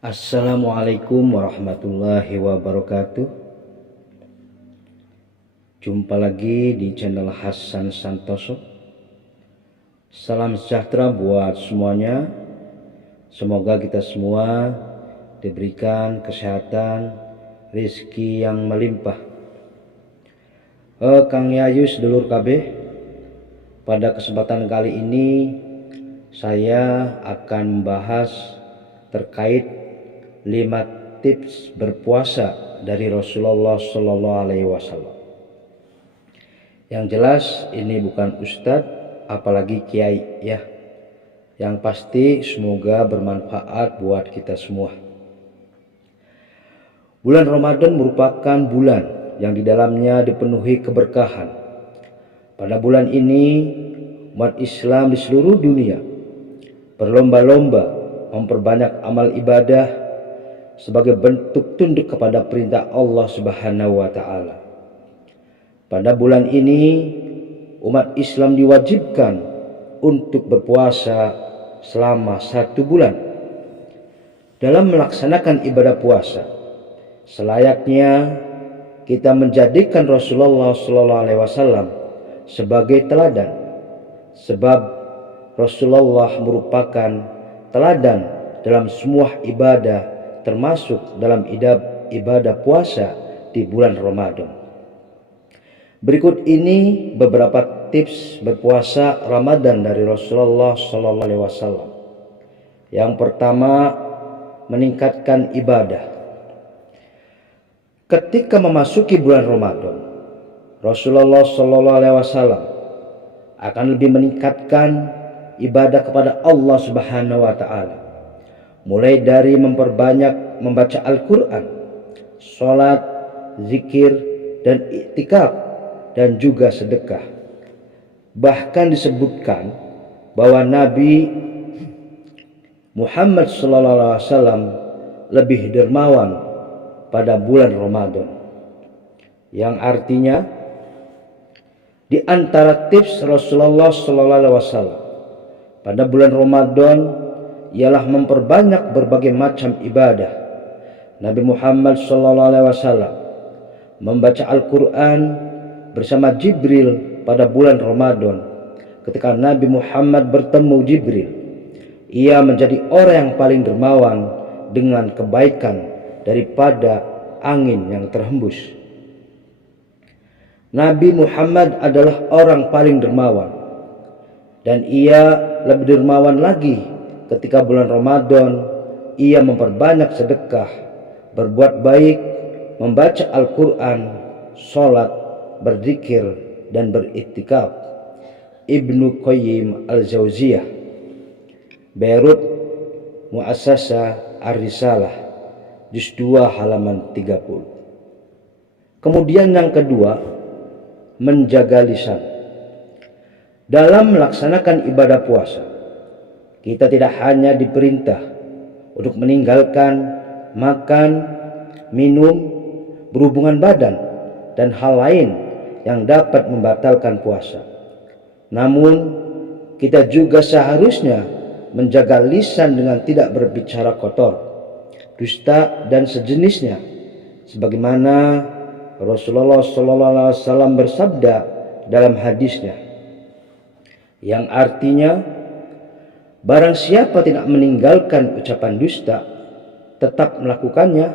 Assalamualaikum warahmatullahi wabarakatuh. Jumpa lagi di channel Hasan Santoso. Salam sejahtera buat semuanya. Semoga kita semua diberikan kesehatan, rezeki yang melimpah. Kang Yayu sedulur KB, pada kesempatan kali ini saya akan membahas terkait 5 tips berpuasa dari Rasulullah Shallallahu Alaihi Wasallam. Yang jelas ini bukan ustadz apalagi kiai ya. Yang pasti semoga bermanfaat buat kita semua. Bulan Ramadan merupakan bulan yang di dalamnya dipenuhi keberkahan. Pada bulan ini umat Islam di seluruh dunia berlomba-lomba memperbanyak amal ibadah sebagai bentuk tunduk kepada perintah Allah Subhanahu wa taala. Pada bulan ini umat Islam diwajibkan untuk berpuasa selama 1 bulan. Dalam melaksanakan ibadah puasa, selayaknya kita menjadikan Rasulullah Shallallahu Alaihi Wasallam sebagai teladan, sebab Rasulullah merupakan teladan dalam semua ibadah, termasuk dalam ibadah puasa di bulan Ramadan. Berikut ini beberapa tips berpuasa Ramadan dari Rasulullah Shallallahu Alaihi Wasallam. Yang pertama, meningkatkan ibadah. Ketika memasuki bulan Ramadan, Rasulullah Shallallahu Alaihi Wasallam akan lebih meningkatkan ibadah kepada Allah Subhanahu wa taala. Mulai dari memperbanyak membaca Al-Quran, sholat, zikir, dan iktikaf, dan juga sedekah. Bahkan disebutkan bahwa Nabi Muhammad SAW lebih dermawan pada bulan Ramadan. Yang artinya, di antara tips Rasulullah SAW pada bulan Ramadan ialah memperbanyak berbagai macam ibadah. Nabi Muhammad SAW membaca Al-Quran bersama Jibril pada bulan Ramadan. Ketika Nabi Muhammad bertemu Jibril, ia menjadi orang yang paling dermawan dengan kebaikan daripada angin yang terhembus. Nabi Muhammad adalah orang paling dermawan, dan ia lebih dermawan lagi ketika bulan Ramadan. Ia memperbanyak sedekah, berbuat baik, membaca Al-Quran, sholat, berzikir, dan beriktikaf. Ibnu Qayyim Al-Jauziyah, Beirut, Mu'assasah Ar-Risalah, juz 2 halaman 30. Kemudian yang kedua, menjaga lisan. Dalam melaksanakan ibadah puasa, kita tidak hanya diperintah untuk meninggalkan makan, minum, berhubungan badan, dan hal lain yang dapat membatalkan puasa. Namun, kita juga seharusnya menjaga lisan dengan tidak berbicara kotor, dusta, dan sejenisnya. Sebagaimana Rasulullah SAW bersabda dalam hadisnya, yang artinya, barang siapa tidak meninggalkan ucapan dusta, tetap melakukannya,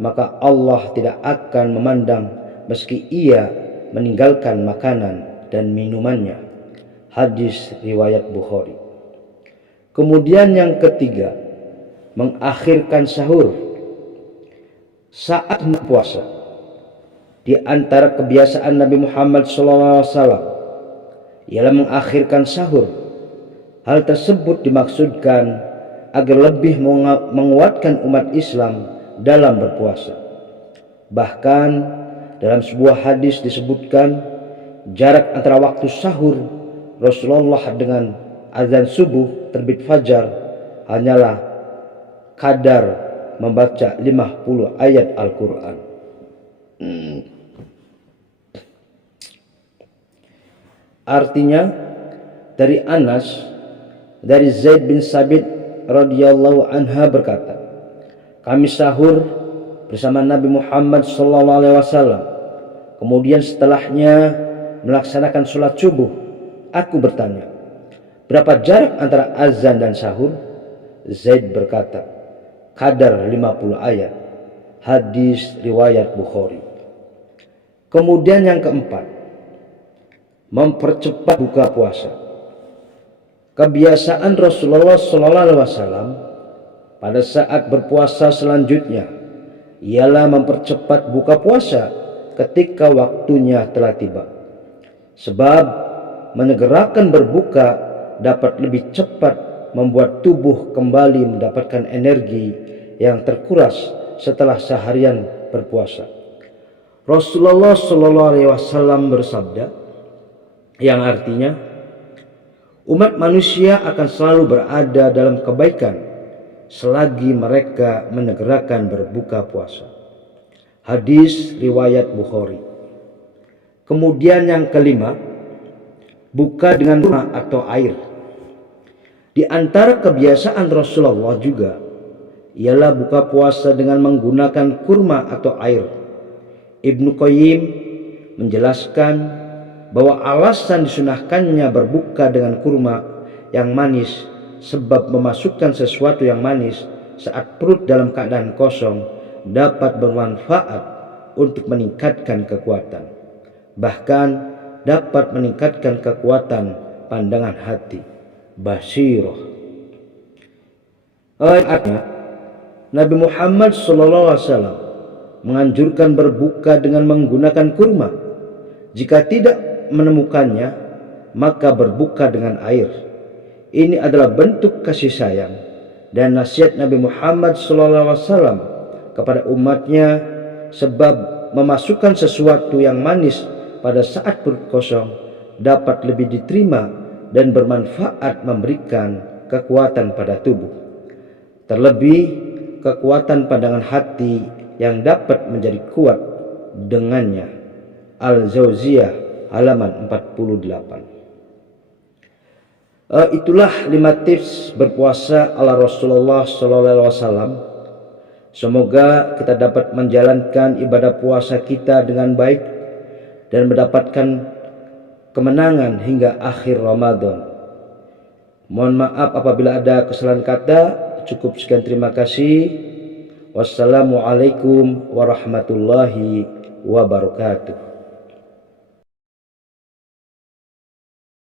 maka Allah tidak akan memandang meski ia meninggalkan makanan dan minumannya. Hadis riwayat Bukhari. Kemudian yang ketiga, mengakhirkan sahur saat puasa. Di antara kebiasaan Nabi Muhammad SAW ialah mengakhirkan sahur. Hal tersebut dimaksudkan agar lebih menguatkan umat Islam dalam berpuasa. Bahkan dalam sebuah hadis disebutkan jarak antara waktu sahur Rasulullah dengan azan subuh terbit fajar hanyalah kadar membaca 50 ayat Al-Quran. Artinya, dari Anas, dari Zaid bin Sabit radhiyallahu anha berkata, Kami sahur bersama Nabi Muhammad SAW. Kemudian setelahnya melaksanakan sholat subuh. Aku bertanya, berapa jarak antara azan dan sahur? Zaid berkata, kadar 50 ayat. Hadis riwayat Bukhari. Kemudian yang keempat, mempercepat buka puasa. Kebiasaan Rasulullah SAW pada saat berpuasa selanjutnya ialah mempercepat buka puasa ketika waktunya telah tiba. Sebab menyegerakan berbuka dapat lebih cepat membuat tubuh kembali mendapatkan energi yang terkuras setelah seharian berpuasa. Rasulullah SAW bersabda, yang artinya umat manusia akan selalu berada dalam kebaikan selagi mereka menyegerakan berbuka puasa. Hadis riwayat Bukhari. Kemudian yang kelima, buka dengan kurma atau air. Di antara kebiasaan Rasulullah juga ialah buka puasa dengan menggunakan kurma atau air. Ibnu Qayyim menjelaskan bahwa alasan disunahkannya berbuka dengan kurma yang manis sebab memasukkan sesuatu yang manis saat perut dalam keadaan kosong dapat bermanfaat untuk meningkatkan kekuatan, bahkan dapat meningkatkan kekuatan pandangan hati, basiroh. Artinya, Nabi Muhammad SAW menganjurkan berbuka dengan menggunakan kurma. Jika tidak menemukannya, maka berbuka dengan air. Ini adalah bentuk kasih sayang dan nasihat Nabi Muhammad SAW kepada umatnya, sebab memasukkan sesuatu yang manis pada saat perut kosong dapat lebih diterima dan bermanfaat, memberikan kekuatan pada tubuh, terlebih kekuatan pandangan hati yang dapat menjadi kuat dengannya. Al-Jauziyah halaman 48. Itulah 5 tips berpuasa ala Rasulullah SAW. Semoga kita dapat menjalankan ibadah puasa kita dengan baik dan mendapatkan kemenangan hingga akhir Ramadan. Mohon maaf apabila ada kesalahan kata. Cukup sekian, terima kasih. Wassalamualaikum warahmatullahi wabarakatuh.